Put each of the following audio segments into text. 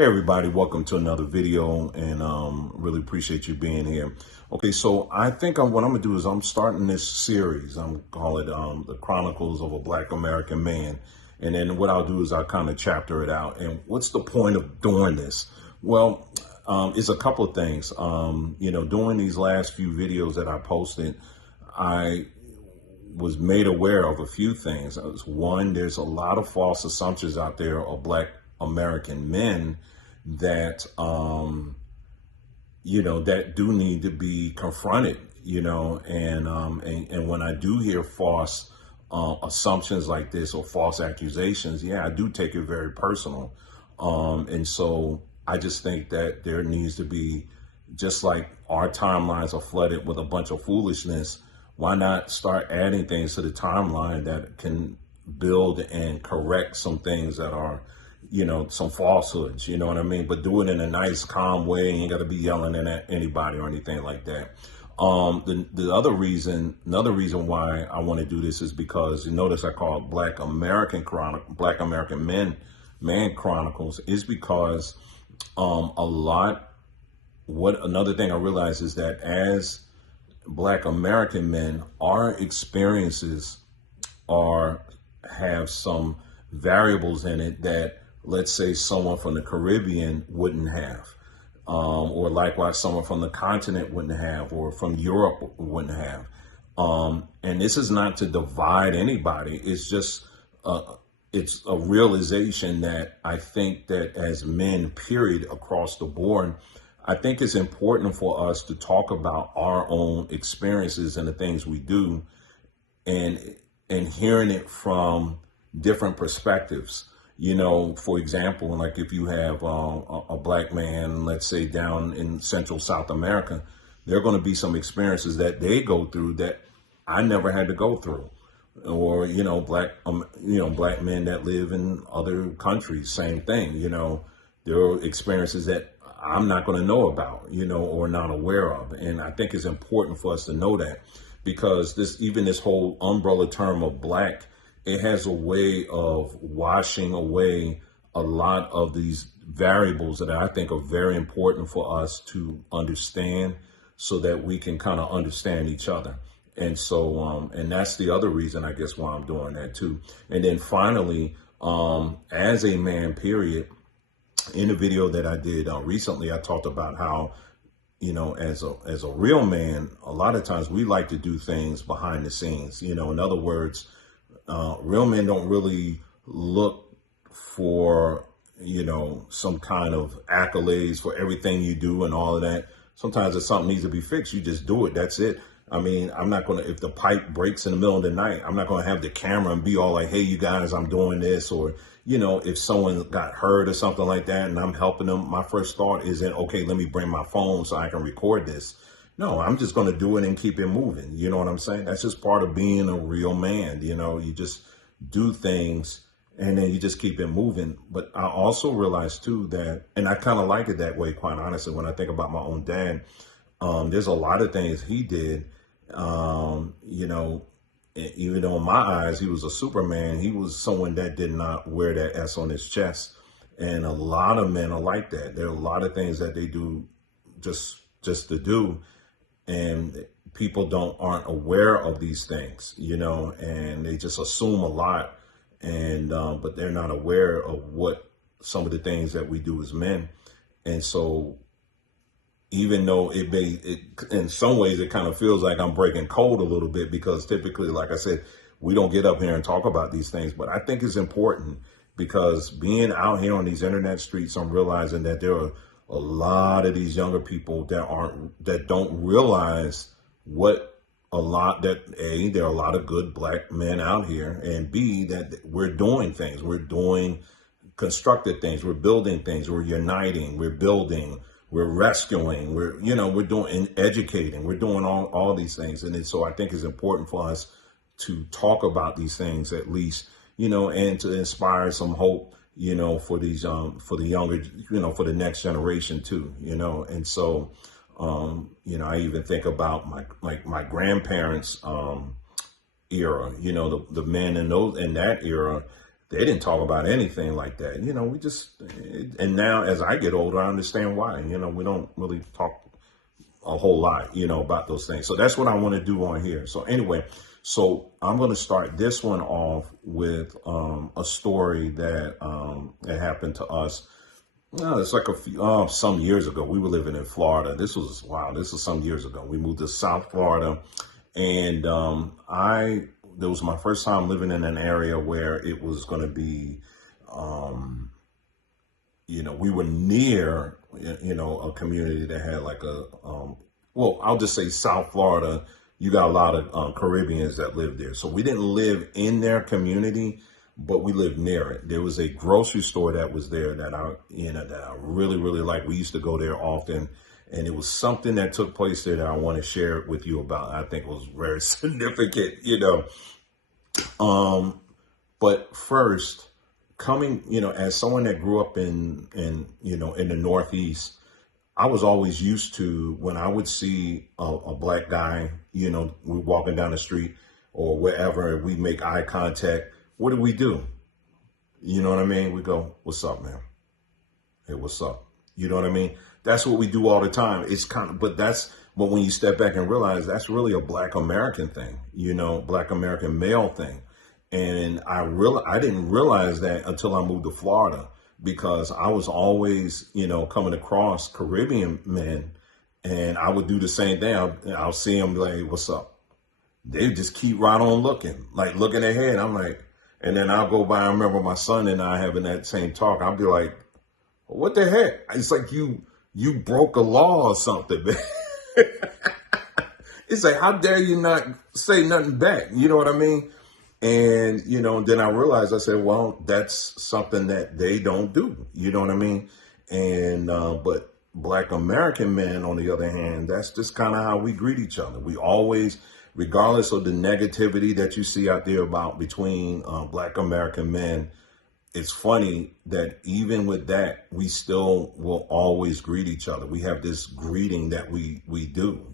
Hey everybody, welcome to another video, and really appreciate you being here. Okay, so I think what I'm gonna do is I'm starting this series. I'm call it the Chronicles of a Black American Man, and then what I'll do is I'll kind of chapter it out. And what's the point of doing this? Well, it's a couple of things. During these last few videos that I posted, I was made aware of a few things. One, there's a lot of false assumptions out there of Black American men that that do need to be confronted, and when I do hear false assumptions like this or false accusations, yeah, I do take it very personal. And so I just think that there needs to be, just like our timelines are flooded with a bunch of foolishness, why not start adding things to the timeline that can build and correct some things that are, some falsehoods, you know what I mean? But do it in a nice, calm way. You ain't got to be yelling at anybody or anything like that. Another reason why I want to do this is because you notice I call it Black American Man Chronicles, is because another thing I realize is that as Black American men, our experiences have some variables in it that, let's say, someone from the Caribbean wouldn't have, or likewise someone from the continent wouldn't have, or from Europe wouldn't have. And this is not to divide anybody. It's just it's a realization that I think that as men, period, across the board, I think it's important for us to talk about our own experiences and the things we do, and hearing it from different perspectives. For example, like if you have a Black man, let's say down in Central South America, there are going to be some experiences that they go through that I never had to go through. Or, Black men that live in other countries, same thing. There are experiences that I'm not going to know about, or not aware of. And I think it's important for us to know that, because this whole umbrella term of Black, it has a way of washing away a lot of these variables that I think are very important for us to understand, so that we can kind of understand each other. And so, and that's the other reason, I guess, why I'm doing that too. And then finally, as a man, period, in the video that I did recently, I talked about how, as a real man, a lot of times we like to do things behind the scenes. In other words, real men don't really look for, some kind of accolades for everything you do and all of that. Sometimes if something needs to be fixed, you just do it. That's it. I mean, I'm not going to, if the pipe breaks in the middle of the night, I'm not going to have the camera and be all like, hey, you guys, I'm doing this. Or, if someone got hurt or something like that and I'm helping them, my first thought isn't, okay, let me bring my phone so I can record this. No, I'm just going to do it and keep it moving. You know what I'm saying? That's just part of being a real man. You just do things and then you just keep it moving. But I also realized too that, and I kind of like it that way, quite honestly, when I think about my own dad, there's a lot of things he did. Even though in my eyes he was a Superman, he was someone that did not wear that S on his chest. And a lot of men are like that. There are a lot of things that they do just to do, and people aren't aware of these things, and they just assume a lot, and but they're not aware of what some of the things that we do as men. And so, even though in some ways it kind of feels like I'm breaking code a little bit, because typically, like I said, we don't get up here and talk about these things, but I think it's important, because being out here on these internet streets, I'm realizing that there are a lot of these younger people that don't realize there are a lot of good Black men out here, and B, that we're doing things, we're doing constructive things, we're building things, we're uniting, we're building, we're rescuing, we're doing and educating, we're doing all these things. And so I think it's important for us to talk about these things, at least, and to inspire some hope, for these, for the younger, for the next generation too, And so, I even think about my grandparents' era, the men in that era, They didn't talk about anything like that. We just, and now as I get older, I understand why. We don't really talk a whole lot, about those things. So that's what I want to do on here. So anyway, so I'm going to start this one off with a story that happened to us. It's like some years ago. We were living in Florida. This was some years ago. We moved to South Florida, and there was my first time living in an area where it was going to be, we were near, a community that had like I'll just say South Florida. You got a lot of Caribbeans that live there. So we didn't live in their community, but we lived near it. There was a grocery store that was there that I really, really liked. We used to go there often. And it was something that took place there that I want to share with you about. I think it was very significant, But first, coming, as someone that grew up in the Northeast, I was always used to when I would see a black guy, we're walking down the street or wherever, we make eye contact. What do we do? You know what I mean? We go, "What's up, man? Hey, what's up?" You know what I mean? That's what we do all the time. It's but when you step back and realize that's really a Black American thing, Black American male thing. And I didn't realize that until I moved to Florida, because I was always, coming across Caribbean men, and I would do the same thing. I'll see them like, "What's up?" They just keep right on looking, like looking ahead. I'm like, and then I'll go by. I remember my son and I having that same talk. I'll be like, "What the heck?" It's like you broke a law or something, man. It's like, how dare you not say nothing back? You know what I mean? And, then I realized, I said, well, that's something that they don't do. You know what I mean? And, but Black American men, on the other hand, that's just kind of how we greet each other. We always, regardless of the negativity that you see out there about between Black American men, it's funny that even with that, we still will always greet each other. We have this greeting that we do,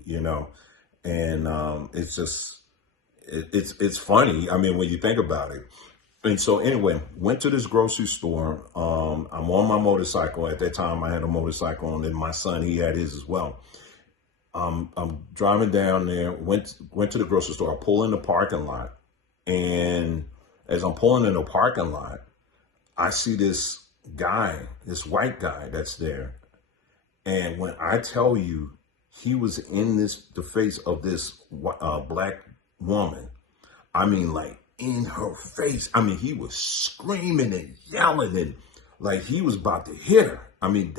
and it's just, it's funny. I mean, when you think about it. And so anyway, went to this grocery store. I'm on my motorcycle. At that time, I had a motorcycle, and then my son, he had his as well. I'm driving down there, went to the grocery store. I pull in the parking lot, and as I'm pulling in the parking lot, I see this guy, this white guy that's there. And when I tell you, he was in the face of this black woman, I mean, like in her face. I mean, he was screaming and yelling and like he was about to hit her. I mean,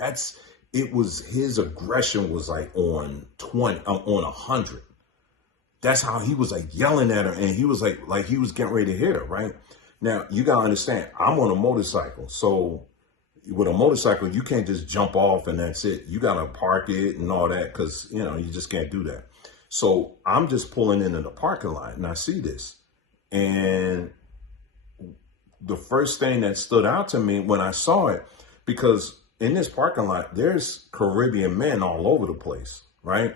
his aggression was like on 100. That's how he was like yelling at her. And he was like he was getting ready to hit her, right? Now, you got to understand, I'm on a motorcycle. So with a motorcycle, you can't just jump off and that's it. You got to park it and all that because, you just can't do that. So I'm just pulling into the parking lot and I see this. And the first thing that stood out to me when I saw it, because in this parking lot, there's Caribbean men all over the place, right?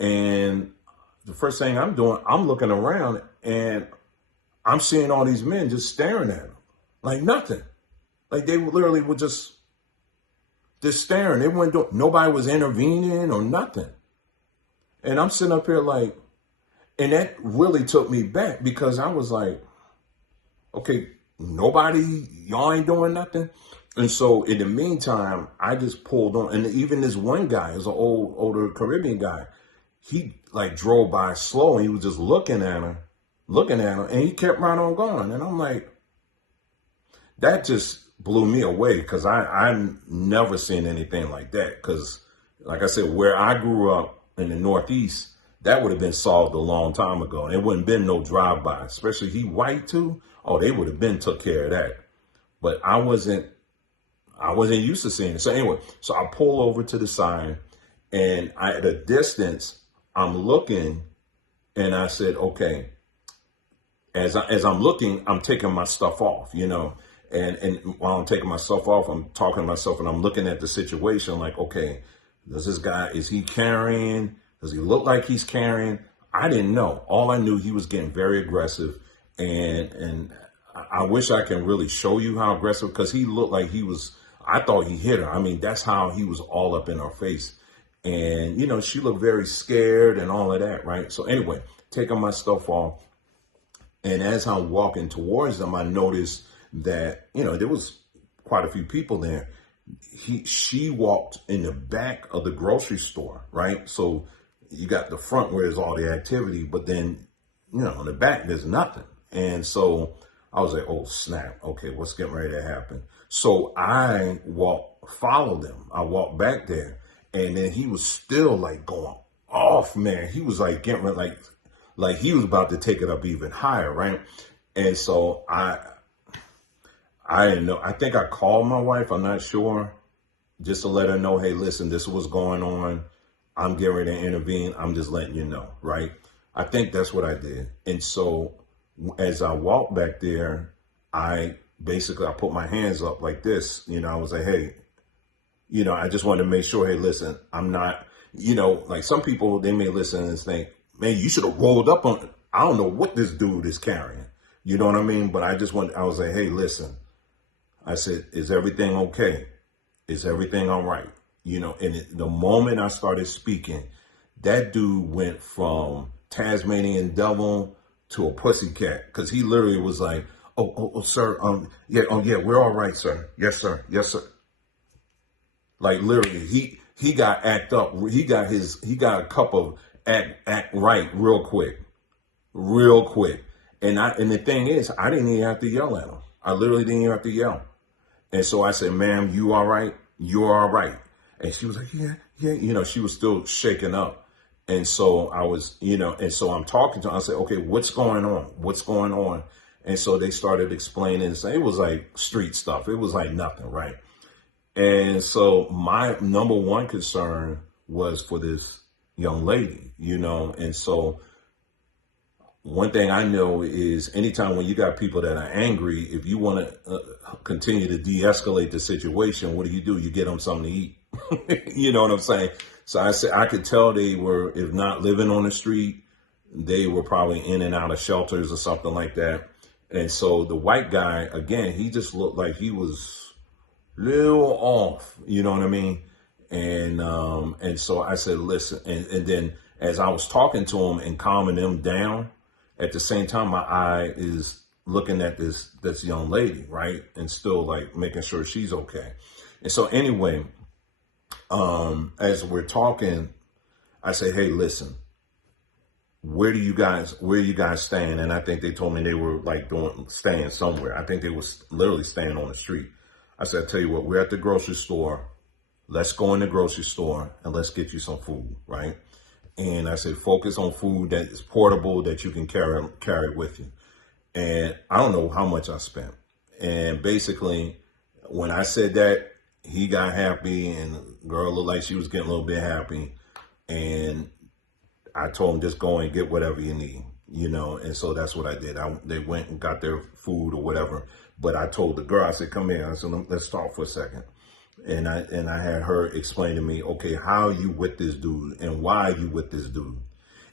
And the first thing I'm doing, I'm looking around and I'm seeing all these men just staring at him like nothing. Like they literally were just staring. They weren't doing, nobody was intervening or nothing. And I'm sitting up here like, and that really took me back because I was like, okay, y'all ain't doing nothing. And so in the meantime, I just pulled on, and even this one guy is an older Caribbean guy. He like drove by slow and he was just looking at her, and he kept right on going. And I'm like, that just blew me away because I never seen anything like that. Because like I said, where I grew up in the Northeast, that would have been solved a long time ago. And it wouldn't been no drive-by, especially he white too. Oh, they would have been took care of that. But I wasn't used to seeing it. So anyway, so I pull over to the side and at a distance, I'm looking and I said, okay, as I'm looking, I'm taking my stuff off, and while I'm taking my stuff off, I'm talking to myself and I'm looking at the situation like, okay, is he carrying? Does he look like he's carrying? I didn't know. All I knew, he was getting very aggressive and I wish I can really show you how aggressive, because he looked like he was, I thought he hit her. I mean, that's how he was all up in her face. And, you know, she looked very scared and all of that, right? So anyway, taking my stuff off. And as I'm walking towards them, I noticed that, you know, there was quite a few people there. She walked in the back of the grocery store, right? So you got the front where there's all the activity, but then, you know, in the back, there's nothing. And so I was like, oh, snap. Okay, what's getting ready to happen? So I followed them. I walked back there, and then he was still like going off, man. He was like getting like he was about to take it up even higher, right? And so I didn't know. I think I called my wife. I'm not sure, just to let her know, hey, listen, this is what's going on. I'm getting ready to intervene. I'm just letting you know, right? I think that's what I did. And so as I walked back there, I put my hands up like this. You know, I was like, hey, you know, I just wanted to make sure, hey, listen, I'm not, you know, like some people, they may listen and think, man, you should have rolled up on it. I don't know what this dude is carrying. You know what I mean? But I was like, hey, listen, I said, is everything okay? Is everything all right? You know, and the moment I started speaking, that dude went from Tasmanian devil to a pussycat, because he literally was like, oh, sir, yeah, we're all right, sir. Yes, sir. Yes, sir. Like literally, he got act up. He got a cup of act right real quick. And the thing is, I didn't even have to yell at him. I literally didn't even have to yell. And so I said, ma'am, you all right? You're all right. And she was like, yeah. You know, she was still shaking up. And so I was, you know, and so I'm talking to her. I said, okay, what's going on? What's going on? And so they started explaining and saying it was like street stuff. It was like nothing, right? And so my number one concern was for this young lady, you know. And so one thing I know is anytime when you got people that are angry, if you want to continue to de-escalate the situation, what do? You get them something to eat. You know what I'm saying? So I said, I could tell they were, if not living on the street, they were probably in and out of shelters or something like that. And so the white guy, again, he just looked like he was a little off, you know what I mean? And so I said, listen, and then as I was talking to him and calming them down, at the same time, my eye is looking at this young lady, right? And still like making sure she's okay. And so anyway, as we're talking, I say, hey, listen, where are you guys staying? And I think they told me they were like staying somewhere. I think they was literally staying on the street. I said, I tell you what, we're at the grocery store. Let's go in the grocery store and let's get you some food, right? And I said, focus on food that is portable, that you can carry with you. And I don't know how much I spent. And basically, when I said that, he got happy, and the girl looked like she was getting a little bit happy. And I told him, just go and get whatever you need, you know. And so that's what I did. They went and got their food or whatever. But I told the girl, I said, come here. I said, let's talk for a second. And I had her explain to me, okay, how are you with this dude and why are you with this dude?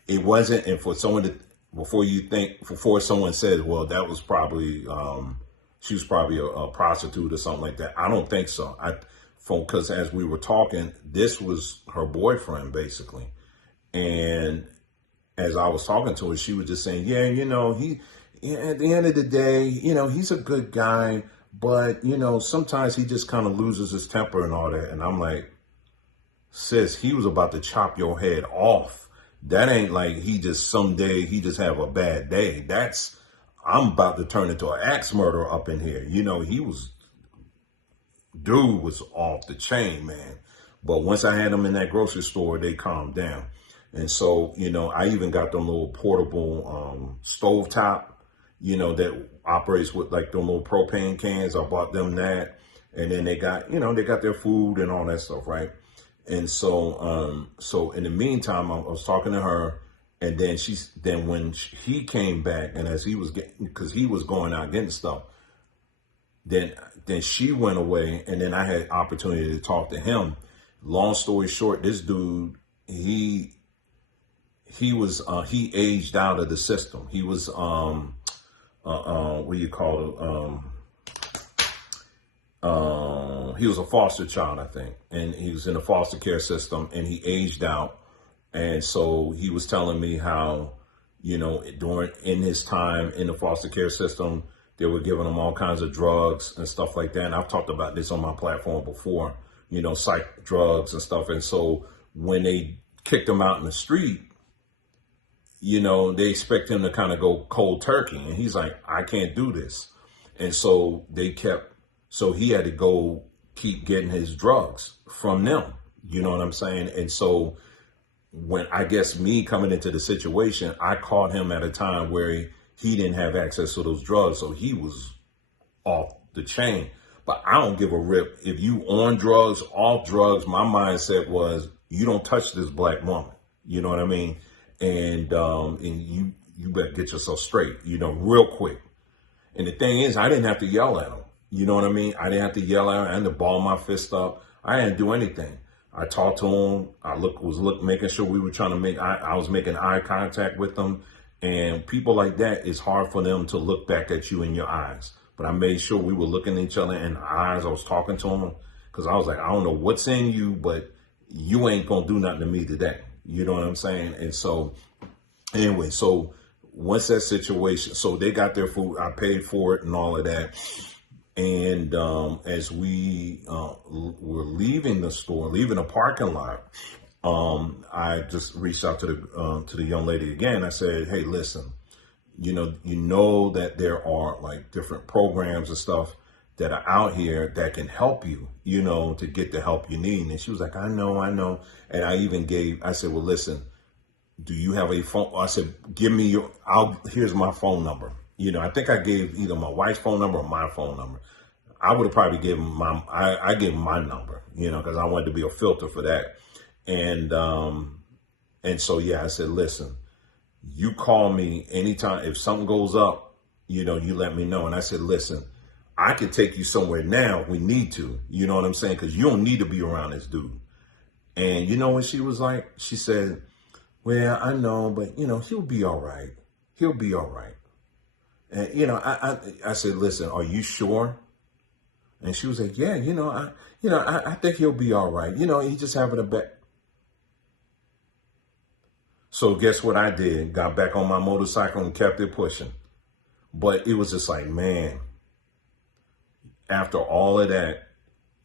It wasn't, and for someone to, before someone says, well, that was probably, she was probably a prostitute or something like that. I don't think so. Because as we were talking, this was her boyfriend basically. And as I was talking to her, she was just saying, yeah, you know, at the end of the day, you know, he's a good guy. But, you know, sometimes he just kind of loses his temper and all that. And I'm like, sis, he was about to chop your head off. That ain't like someday he just have a bad day. I'm about to turn into an axe murderer up in here. You know, dude was off the chain, man. But once I had him in that grocery store, they calmed down. And so, you know, I even got them little portable stovetop, you know, that operates with like the little propane cans. I bought them that. And then they got their food and all that stuff, right? And so in the meantime, I was talking to her, and then when he came back, and as he was because he was going out getting stuff, then she went away, and then I had opportunity to talk to him. Long story short, this dude, he aged out of the system. He was what do you call it? He was a foster child, I think, and he was in the foster care system, and he aged out. And so he was telling me how, in his time in the foster care system, they were giving him all kinds of drugs and stuff like that. And I've talked about this on my platform before, psych drugs and stuff. And so when they kicked him out in the street, they expect him to kind of go cold turkey. And he's like, I can't do this. And so so he had to go keep getting his drugs from them. You know what I'm saying? And so when I guess me coming into the situation, I caught him at a time where he didn't have access to those drugs. So he was off the chain. But I don't give a rip. If you on drugs, off drugs, my mindset was, you don't touch this black woman. You know what I mean? And you better get yourself straight, real quick. And the thing is, I didn't have to yell at him. You know what I mean? I didn't have to yell at him. I didn't ball my fist up. I didn't do anything. I talked to him. I was making sure we were trying to I was making eye contact with them. And people like that, it's hard for them to look back at you in your eyes. But I made sure we were looking at each other in the eyes. I was talking to him because I was like, I don't know what's in you, but you ain't going to do nothing to me today. You know what I'm saying? And so anyway, so once that situation, so they got their food, I paid for it and all of that. And as we were leaving the store, leaving the parking lot, I just reached out to the young lady again. I said, hey, listen, you know that there are like different programs and stuff that are out here that can help you, to get the help you need. And she was like, I know. And I said, well, listen, do you have a phone? I said, give me here's my phone number. I think I gave either my wife's phone number or my phone number. I would have probably given I gave him my number, because I wanted to be a filter for that. And so, yeah, I said, listen, you call me anytime. If something goes up, you let me know. And I said, listen, I can take you somewhere now if we need to. You know what I'm saying? Because you don't need to be around this dude. And you know what she was like? She said, well, I know, but, he'll be all right. He'll be all right. And, I said, listen, are you sure? And she was like, yeah, I think he'll be all right. He's just having a bad. So guess what I did? Got back on my motorcycle and kept it pushing. But it was just like, man, after all of that,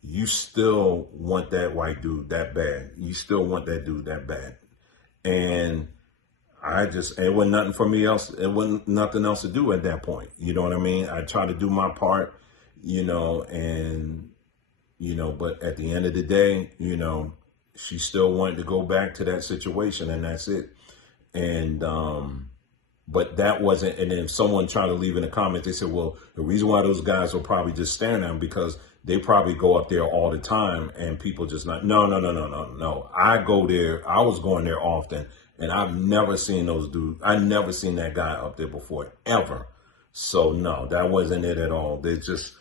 you still want that white dude that bad. You still want that dude that bad. And it wasn't nothing for me else. It wasn't nothing else to do at that point. You know what I mean? I tried to do my part, but at the end of the day, she still wanted to go back to that situation, and that's it. And, but that wasn't, and then if someone tried to leave in a comment, they said, well, the reason why those guys were probably just staring at them because they probably go up there all the time and people just not, no. I go there. I was going there often and I've never seen those dudes. I never seen that guy up there before, ever. So no, that wasn't it at all. There's just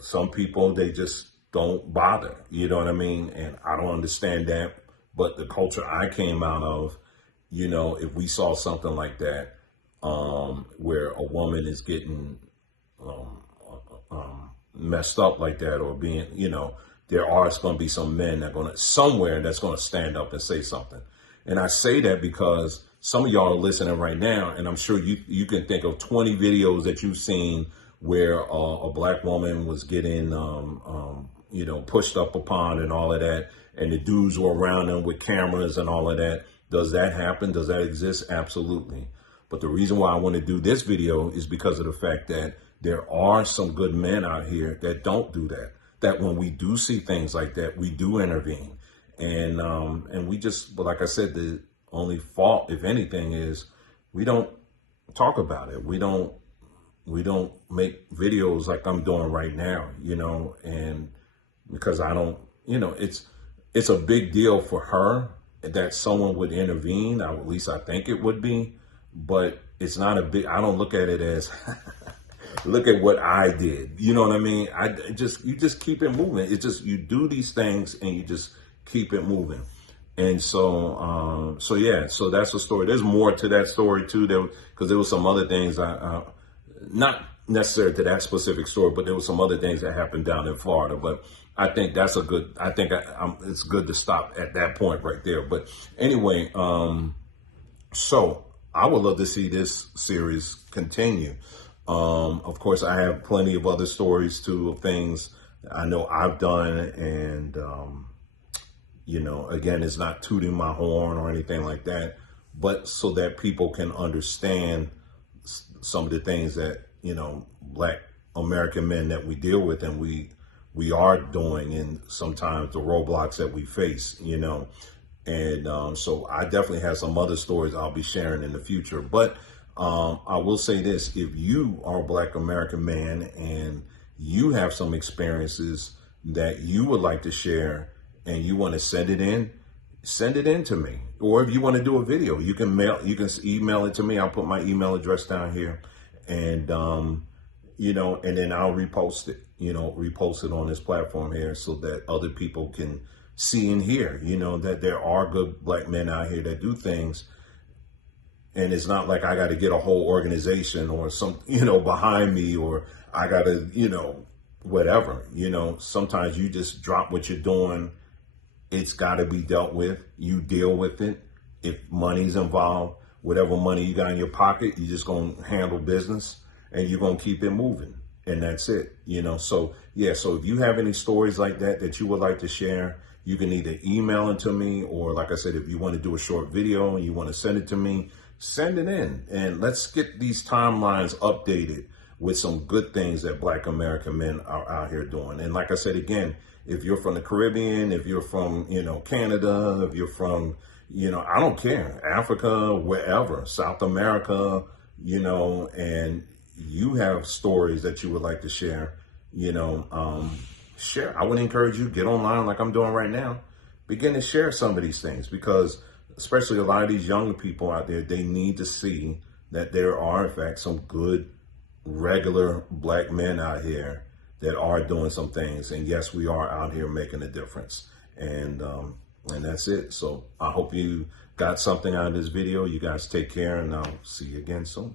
some people, they just don't bother. You know what I mean? And I don't understand that. But the culture I came out of, if we saw something like that, where a woman is getting messed up like that or being, there are going to be some men that's going to stand up and say something. And I say that because some of y'all are listening right now, and I'm sure you can think of 20 videos that you've seen where a black woman was getting, pushed up upon and all of that. And the dudes were around them with cameras and all of that. Does that happen? Does that exist? Absolutely. But the reason why I want to do this video is because of the fact that there are some good men out here that don't do that. That when we do see things like that, we do intervene. And we just, but like I said, the only fault, if anything, is we don't talk about it. We don't make videos like I'm doing right now, and because I don't, it's a big deal for her that someone would intervene. At least I think it would be, but it's not I don't look at it as, look at what I did. You know what I mean? You just keep it moving. It's just, you do these things and you just keep it moving. And so yeah, so that's the story. There's more to that story too, because there was some other things not necessary to that specific story, but there was some other things that happened down in Florida. But I think that's a good. I think it's good to stop at that point right there. But anyway, so I would love to see this series continue. Of course, I have plenty of other stories too of things I know I've done, and again, it's not tooting my horn or anything like that, but so that people can understand some of the things that, Black American men that we deal with and we are doing, and sometimes the roadblocks that we face, and so I definitely have some other stories I'll be sharing in the future. But I will say this: if you are a Black American man and you have some experiences that you would like to share, and you want to send it in to me. Or if you want to do a video, you can email it to me. I'll put my email address down here, and and then I'll repost it on this platform here so that other people can see and hear, that there are good Black men out here that do things. And it's not like I got to get a whole organization or some, behind me, or I got to, whatever, sometimes you just drop what you're doing. It's got to be dealt with. You deal with it. If money's involved, whatever money you got in your pocket, you're just going to handle business and you're going to keep it moving. And that's it, So, yeah, so if you have any stories like that you would like to share, you can either email it to me, or like I said, if you want to do a short video and you want to send it to me, send it in. And let's get these timelines updated with some good things that Black American men are out here doing. And like I said, again, if you're from the Caribbean, if you're from, Canada, if you're from, I don't care, Africa, wherever, South America, and you have stories that you would like to share, share. I would encourage you, get online like I'm doing right now, begin to share some of these things, because especially a lot of these younger people out there, they need to see that there are, in fact, some good, regular Black men out here that are doing some things. And yes, we are out here making a difference. And that's it. So I hope you got something out of this video. You guys take care, and I'll see you again soon.